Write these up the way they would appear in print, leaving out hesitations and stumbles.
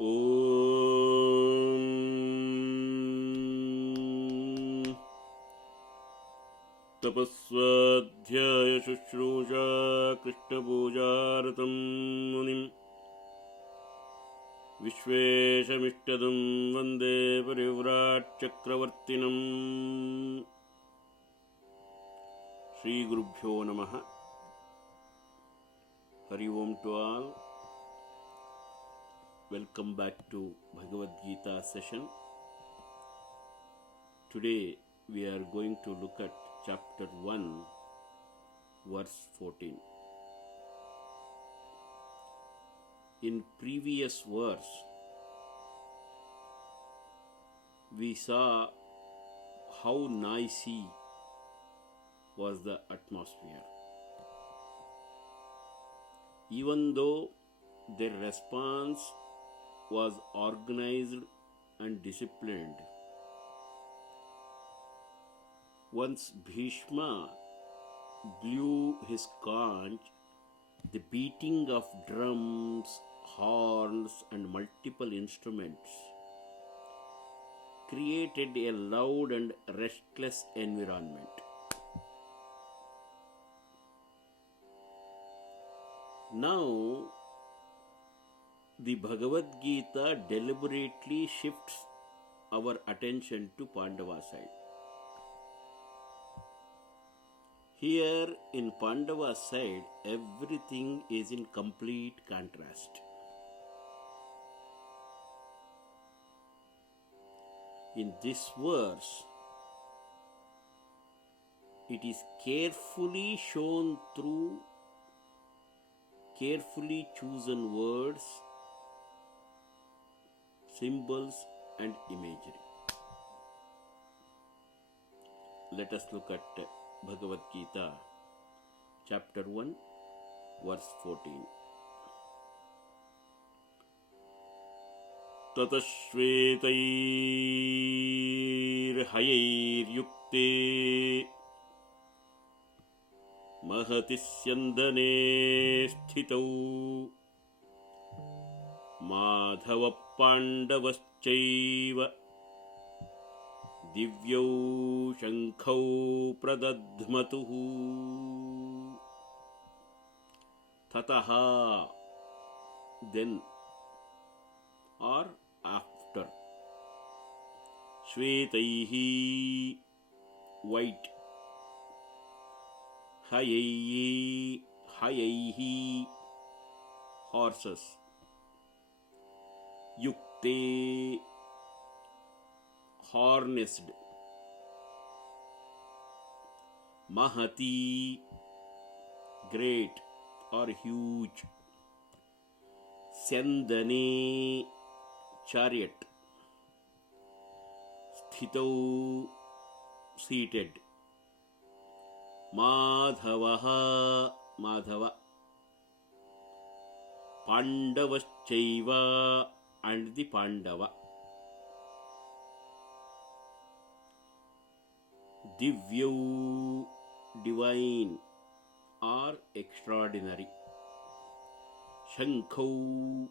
ॐ तपस्वाध्याय शुश्रूषा कृष्णपूजारतं मुनिं विश्वेशमिष्टदं वन्दे परिव्राट्चक्रवर्तिनं श्रीगुरुभ्यो नमः. हरि ओम to all. Welcome back to Bhagavad Gita session. Today we are going to look at chapter 1 verse 14. In previous verse we saw how noisy was the atmosphere. Even though their response was organized and disciplined, once Bhishma blew his conch, the beating of drums, horns, and multiple instruments created a loud and restless environment. Now, the Bhagavad Gita deliberately shifts our attention to Pandava side. Here in Pandava side, everything is in complete contrast. In this verse, it is carefully shown through carefully chosen words, symbols and imagery. Let us look at Bhagavad Gita chapter 1 verse 14. Tatashvetairhayair-yukte महति स्यन्दने स्थितौ माधव पाण्डवश्चैव दिव्यौ शङ्खौ प्रदध्मतुः. ततः, then or after, श्वेतैहि white, hayaihi horses, yukte harnessed, mahati great or huge, syandane chariot, sthitau seated, Madhava, Pandavaschaiva and the Pandava. Divyau divine or extraordinary. Shankau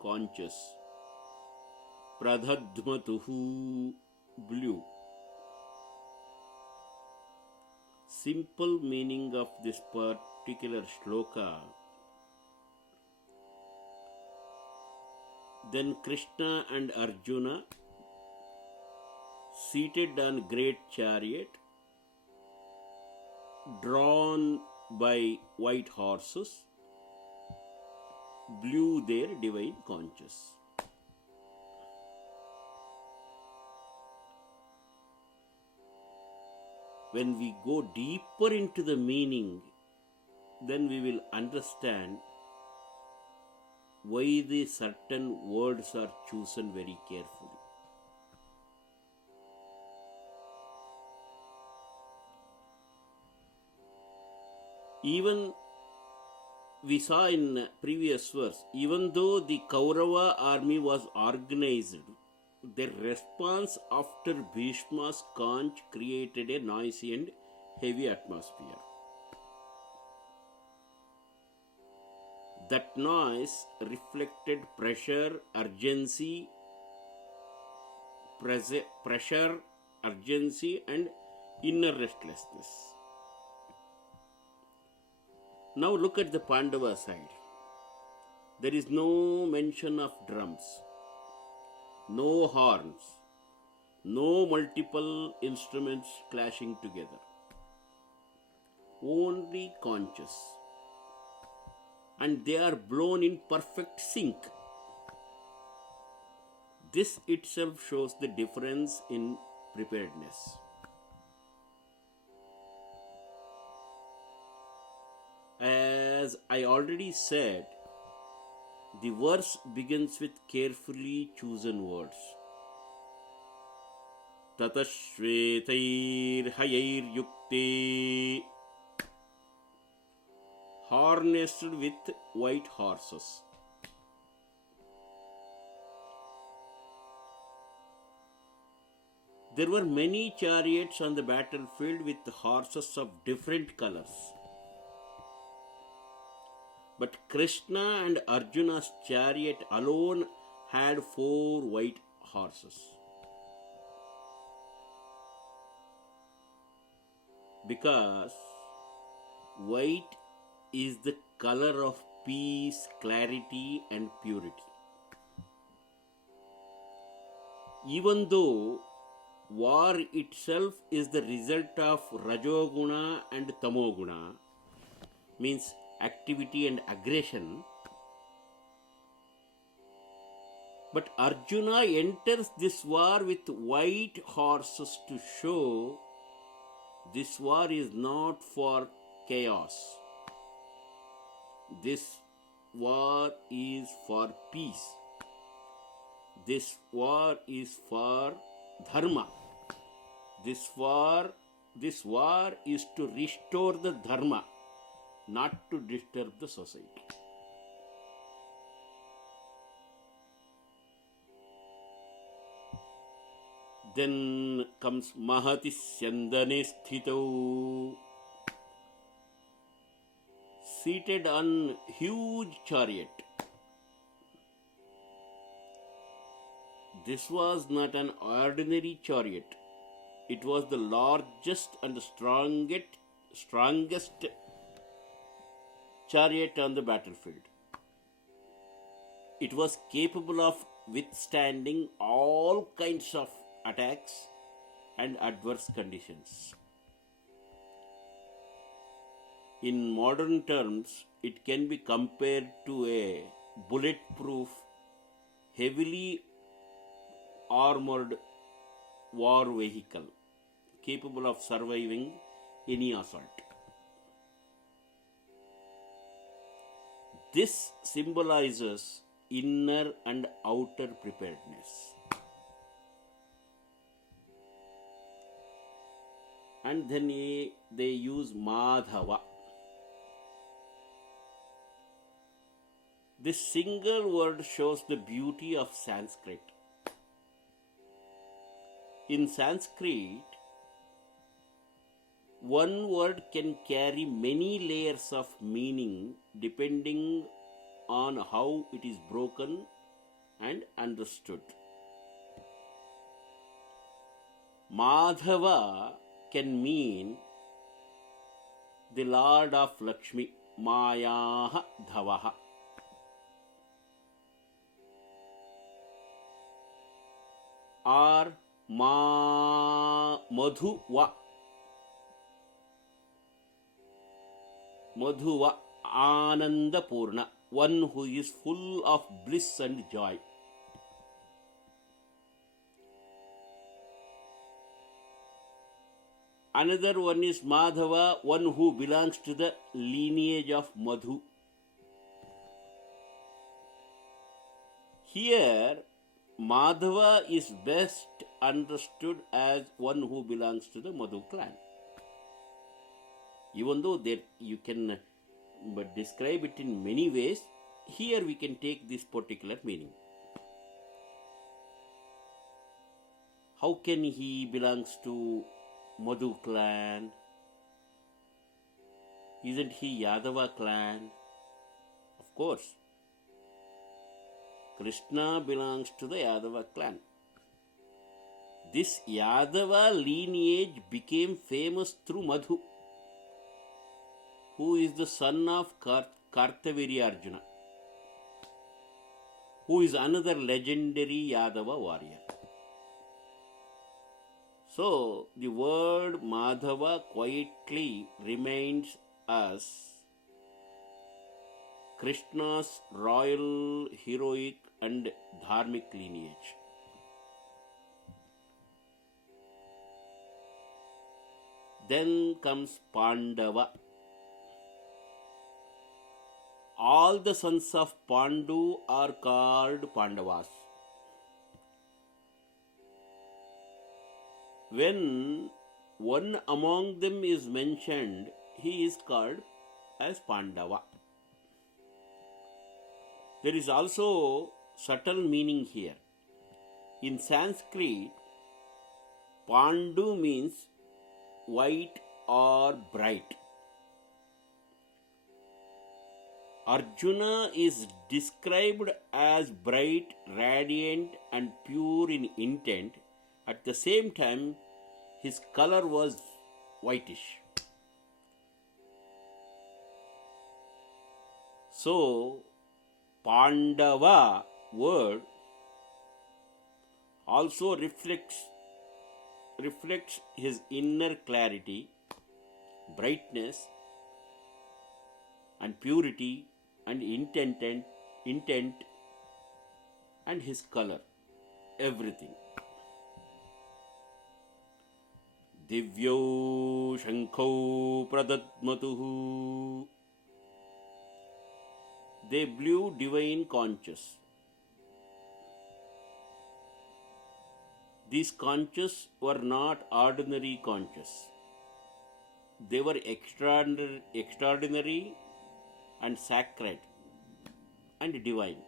conches. Pradhadmatuhu blue. Simple meaning of this particular shloka. Then Krishna and Arjuna seated on great chariot drawn by white horses blew their divine conches. When we go deeper into the meaning, then we will understand why the certain words are chosen very carefully. Even we saw in previous verse, even though the Kaurava army was organized, their response after Bhishma's conch created a noisy and heavy atmosphere. That noise reflected pressure, urgency, and inner restlessness. Now look at the Pandava side. There is no mention of drums, no horns, no multiple instruments clashing together. Only conches. And they are blown in perfect sync. This itself shows the difference in preparedness. As I already said, the verse begins with carefully chosen words. Tatashvetair hayir yukte, harnessed with white horses. There were many chariots on the battlefield with horses of different colors. But Krishna and Arjuna's chariot alone had 4 white horses. Because white is the color of peace, clarity, and purity. Even though war itself is the result of Rajoguna and Tamoguna, means activity and aggression, but Arjuna enters this war with white horses to show this war is not for chaos. This war is for peace. This war is for dharma. This war is to restore the dharma, not to disturb the society. Then comes Mahati Syandane Sthitau, seated on huge chariot. This was not an ordinary chariot. It was the largest and strongest chariot on the battlefield. It was capable of withstanding all kinds of attacks and adverse conditions. In modern terms, it can be compared to a bulletproof, heavily armored war vehicle capable of surviving any assault. This symbolizes inner and outer preparedness. And then they use Madhava. This single word shows the beauty of Sanskrit. In Sanskrit, one word can carry many layers of meaning depending on how it is broken and understood. Madhava can mean the Lord of Lakshmi, Mayaha Dhavaha. Or Madhuva. Madhuva Anandapurna, one who is full of bliss and joy. Another one is Madhava, one who belongs to the lineage of Madhu. Here, Madhava is best understood as one who belongs to the Madhu clan. Even though you can describe it in many ways, here we can take this particular meaning. How can he belongs to Madhu clan? Isn't he Yadava clan? Of course, Krishna belongs to the Yadava clan. This Yadava lineage became famous through Madhu, who is the son of Kartavirya Arjuna, who is another legendary Yadava warrior. So, the word Madhava quietly reminds us Krishna's royal, heroic and dharmic lineage. Then comes Pandava. All the sons of Pandu are called Pandavas. When one among them is mentioned, he is called as Pandava. There is also subtle meaning here. In Sanskrit, Pandu means white or bright. Arjuna is described as bright, radiant and pure in intent. At the same time, his color was whitish. So, Pandava word also reflects his inner clarity, brightness and purity and intent and his color, everything. Divyo Shankho Pradadmatuhu. They blew divine conches. These conches were not ordinary conches. They were extraordinary and sacred and divine.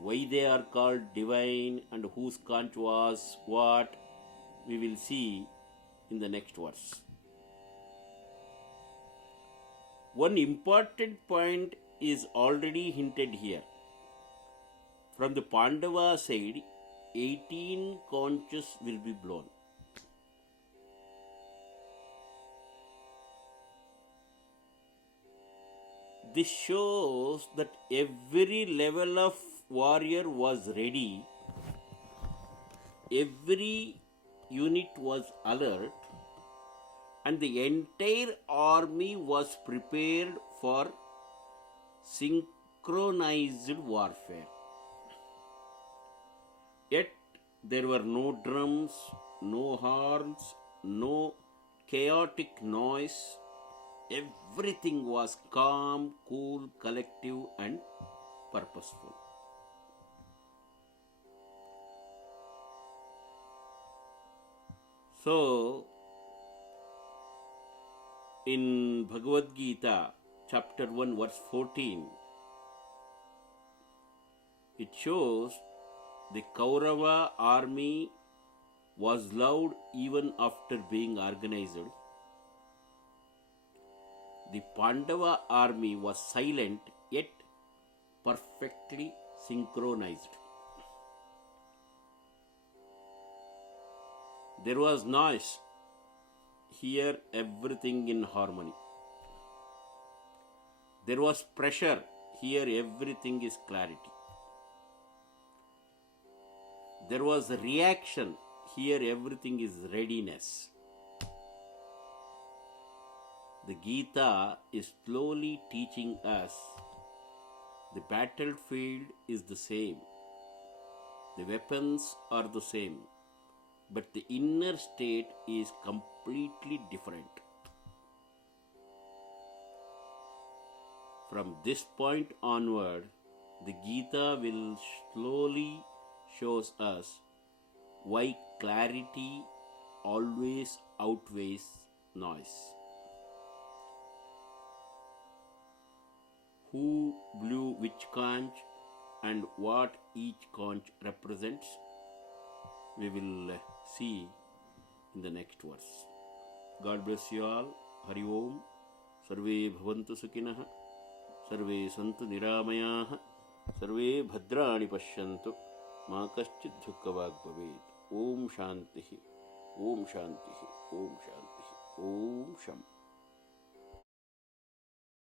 Why they are called divine and whose conch was what, we will see in the next verse. One important point is already hinted here. From the Pandava side, 18 conches will be blown. This shows that every level of warrior was ready, every unit was alert, and the entire army was prepared for synchronized warfare. Yet there were no drums, no horns, no chaotic noise. Everything was calm, cool, collective and purposeful. So, in Bhagavad Gita, chapter 1, verse 14, it shows the Kaurava army was loud even after being organized. The Pandava army was silent yet perfectly synchronized. There was noise, here everything in harmony. There was pressure, here everything is clarity. There was reaction, here everything is readiness. The Gita is slowly teaching us the battlefield is the same, the weapons are the same, but the inner state is completely different. From this point onward, the Gita will slowly shows us why clarity always outweighs noise. Who blew which conch and what each conch represents, we will see in the next verse. God bless you all. Hari Om. Sarve bhavantu sukhinah. Sarve santu niramayaah. Sarve bhadrani pashyantu. Ma kaschid dukhavag bhavet. Om Shantihi. Om Shantihi. Om Shantihi. Om Sham.